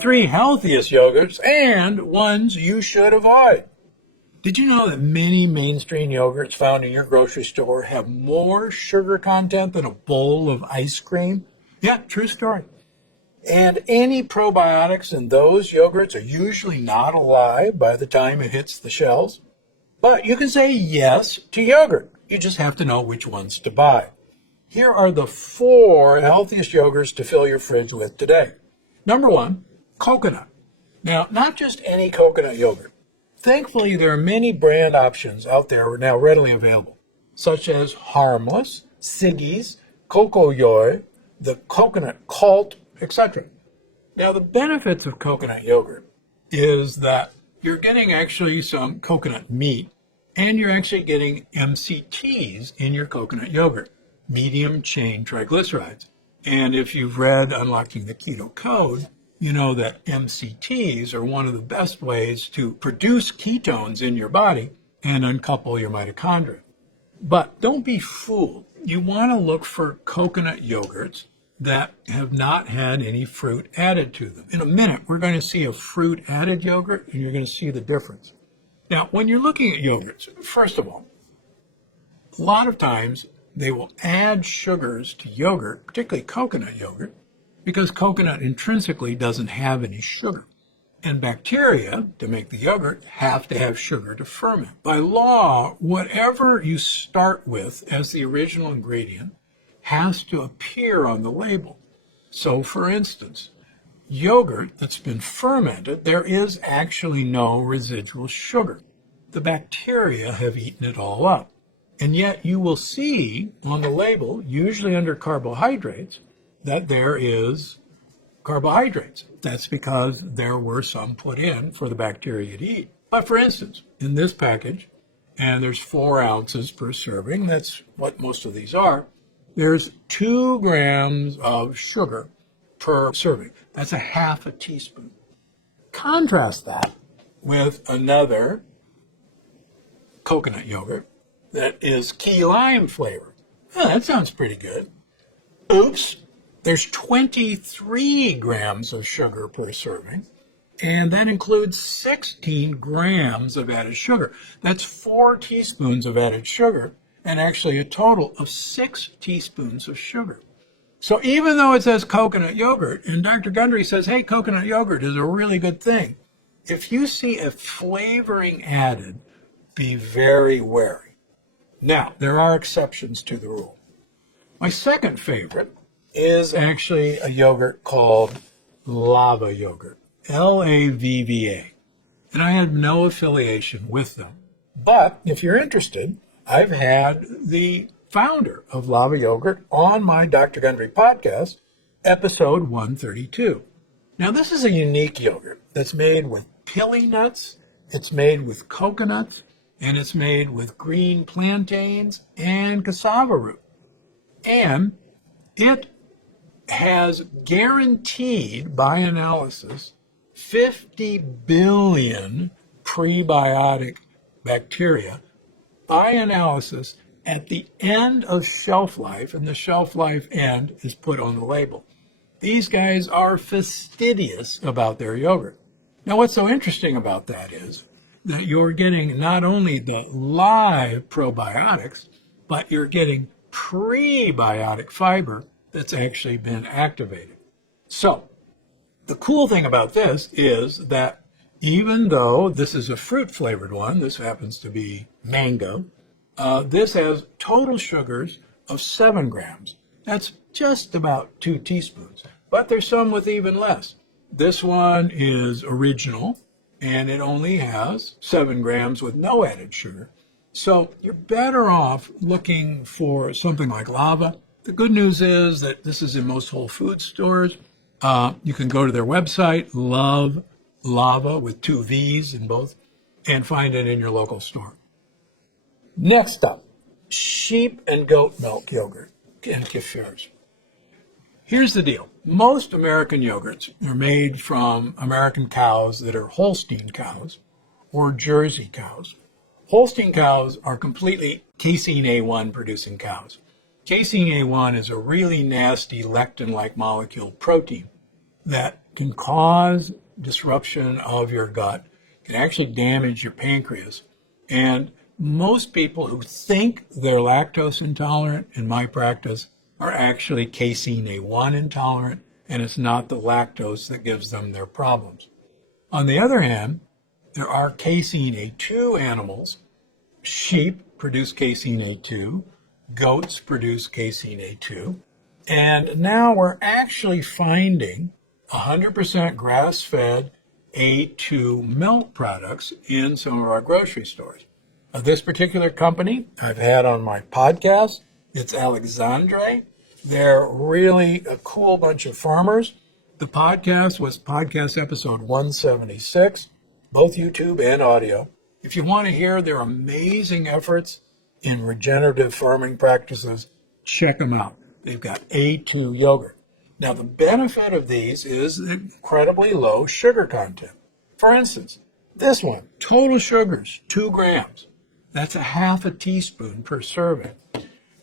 3 healthiest yogurts and ones you should avoid. Did you know that many mainstream yogurts found in your grocery store have more sugar content than a bowl of ice cream? Yeah, true story. And any probiotics in those yogurts are usually not alive by the time it hits the shelves. But you can say yes to yogurt. You just have to know which ones to buy. Here are the 4 healthiest yogurts to fill your fridge with today. Number 1, coconut. Now, not just any coconut yogurt. Thankfully, there are many brand options out there now readily available, such as Harmless, Siggy's, Coco Yoy, the Coconut Cult, etc. Now, the benefits of coconut yogurt is that you're getting actually some coconut meat, and you're actually getting MCTs in your coconut yogurt, medium chain triglycerides. And if you've read Unlocking the Keto Code, you know that MCTs are one of the best ways to produce ketones in your body and uncouple your mitochondria. But don't be fooled. You want to look for coconut yogurts that have not had any fruit added to them. In a minute, we're going to see a fruit added yogurt, and you're going to see the difference. Now, when you're looking at yogurts, first of all, a lot of times they will add sugars to yogurt, particularly coconut yogurt, because coconut intrinsically doesn't have any sugar. And bacteria, to make the yogurt, have to have sugar to ferment. By law, whatever you start with as the original ingredient has to appear on the label. So, for instance, yogurt that's been fermented, there is actually no residual sugar. The bacteria have eaten it all up. And yet you will see on the label, usually under carbohydrates, that there is carbohydrates. That's because there were some put in for the bacteria to eat. But for instance, in this package, and there's 4 ounces per serving, that's what most of these are, there's 2 grams of sugar per serving. That's a half a teaspoon. Contrast that with another coconut yogurt that is key lime flavored. Oh, that sounds pretty good. Oops, there's 23 grams of sugar per serving, and that includes 16 grams of added sugar. That's 4 teaspoons of added sugar, and actually a total of 6 teaspoons of sugar. So even though it says coconut yogurt, and Dr. Gundry says, hey, coconut yogurt is a really good thing, if you see a flavoring added, be very wary. Now, there are exceptions to the rule. My second favorite is actually a yogurt called Lava yogurt, Lavva. And I have no affiliation with them. But if you're interested, I've had the founder of Lava yogurt on my Dr. Gundry podcast, episode 132. Now, this is a unique yogurt that's made with pili nuts, it's made with coconuts, and it's made with green plantains and cassava root. And it has guaranteed, by analysis, 50 billion prebiotic bacteria, by analysis, at the end of shelf life, and the shelf life end is put on the label. These guys are fastidious about their yogurt. Now, what's so interesting about that is that you're getting not only the live probiotics, but you're getting prebiotic fiber that's actually been activated. So, the cool thing about this is that even though this is a fruit-flavored one, this happens to be mango, this has total sugars of 7 grams. That's just about 2 teaspoons, but there's some with even less. This one is original, and it only has 7 grams with no added sugar. So you're better off looking for something like Lava. The good news is that this is in most Whole Foods stores. You can go to their website, Love Lava with 2 V's in both, and find it in your local store. Next up, sheep and goat milk yogurt and kefirs. Here's the deal. Most American yogurts are made from American cows that are Holstein cows or Jersey cows. Holstein cows are completely casein A1 producing cows. Casein A1 is a really nasty lectin-like molecule protein that can cause disruption of your gut, can actually damage your pancreas. And most people who think they're lactose intolerant, in my practice, are actually casein A1 intolerant, and it's not the lactose that gives them their problems. On the other hand, there are casein A2 animals. Sheep produce casein A2, goats produce casein A2, and now we're actually finding 100% grass-fed A2 milk products in some of our grocery stores. This particular company I've had on my podcast, it's Alexandre. They're really a cool bunch of farmers. The podcast was podcast episode 176, both YouTube and audio. If you want to hear their amazing efforts in regenerative farming practices, check them out. They've got A2 yogurt. Now, the benefit of these is the incredibly low sugar content. For instance, this one, total sugars, 2 grams. That's a half a teaspoon per serving.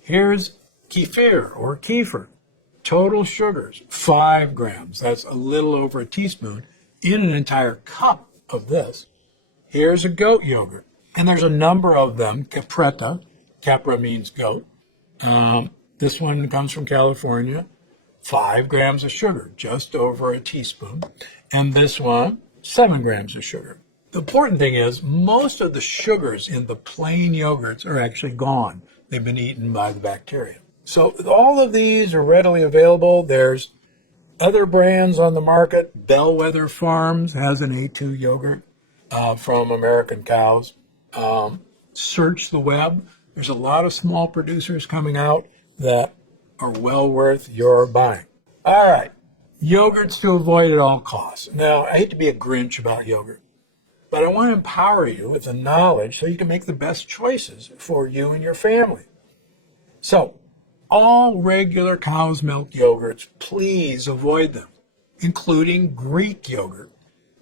Here's kefir or kefir, total sugars, 5 grams. That's a little over a teaspoon in an entire cup of this. Here's a goat yogurt, and there's a number of them. Capretta, capra means goat. This one comes from California, 5 grams of sugar, just over a teaspoon. And this one, 7 grams of sugar. The important thing is most of the sugars in the plain yogurts are actually gone. They've been eaten by the bacteria. So all of these are readily available. There's other brands on the market. Bellwether Farms has an A2 yogurt from American cows. Search the web. There's a lot of small producers coming out that are well worth your buying. All right, yogurts to avoid at all costs. Now, I hate to be a Grinch about yogurt, but I want to empower you with the knowledge so you can make the best choices for you and your family. So, all regular cow's milk yogurts, please avoid them, including Greek yogurt.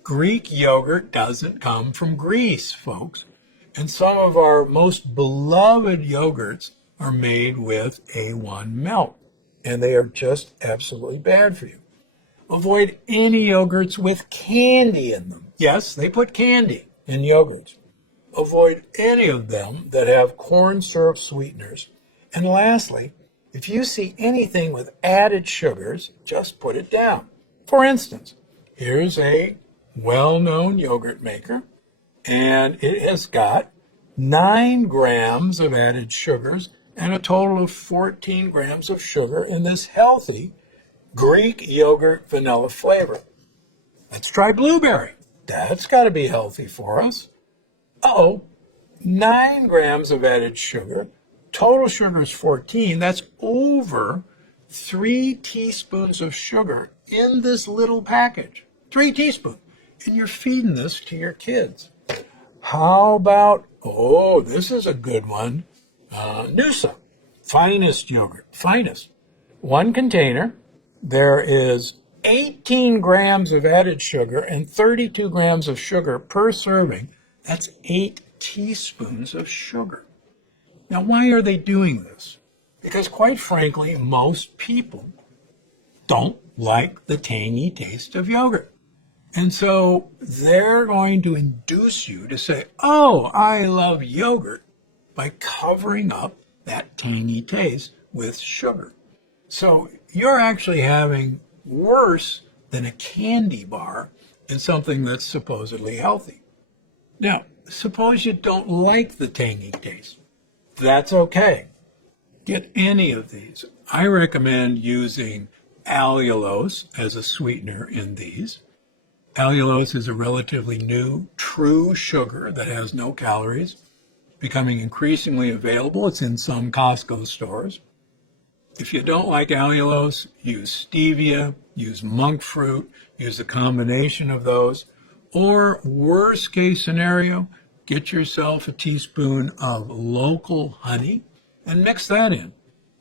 Greek yogurt doesn't come from Greece, folks. And some of our most beloved yogurts are made with A1 milk, and they are just absolutely bad for you. Avoid any yogurts with candy in them. Yes, they put candy in yogurts. Avoid any of them that have corn syrup sweeteners. And lastly, if you see anything with added sugars, just put it down. For instance, here's a well-known yogurt maker, and it has got 9 grams of added sugars and a total of 14 grams of sugar in this healthy Greek yogurt vanilla flavor. Let's try blueberry. That's got to be healthy for us. 9 grams of added sugar. Total sugar is 14. That's over 3 teaspoons of sugar in this little package. 3 teaspoons. And you're feeding this to your kids. How about, this is a good one, Noosa, Finest yogurt, Finest. 1 container, there is 18 grams of added sugar and 32 grams of sugar per serving. That's 8 teaspoons of sugar. Now, why are they doing this? Because quite frankly, most people don't like the tangy taste of yogurt. And so they're going to induce you to say, I love yogurt, by covering up that tangy taste with sugar. So you're actually having worse than a candy bar in something that's supposedly healthy. Now, suppose you don't like the tangy taste. That's okay. Get any of these. I recommend using allulose as a sweetener in these. Allulose is a relatively new, true sugar that has no calories, becoming increasingly available. It's in some Costco stores. If you don't like allulose, use stevia, use monk fruit, use a combination of those. Or worst case scenario, get yourself a teaspoon of local honey and mix that in.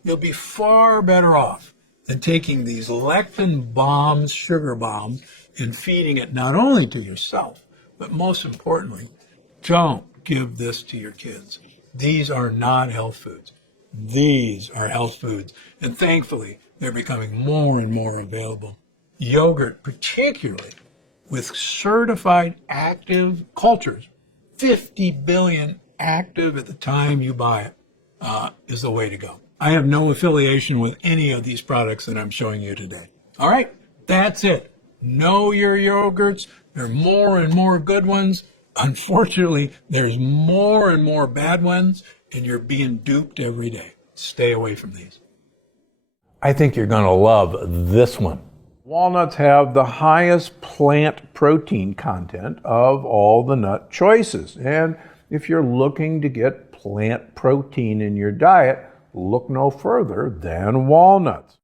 You'll be far better off than taking these lectin bombs, sugar bombs, and feeding it not only to yourself, but most importantly, don't give this to your kids. These are not health foods. These are health foods, and thankfully, they're becoming more and more available. yogurt, particularly with certified active cultures, 50 billion active at the time you buy it, is the way to go. I have no affiliation with any of these products that I'm showing you today. All right, that's it. Know your yogurts. There are more and more good ones. Unfortunately, there's more and more bad ones, and you're being duped every day. Stay away from these. I think you're going to love this one. Walnuts have the highest plant protein content of all the nut choices. And if you're looking to get plant protein in your diet, look no further than walnuts.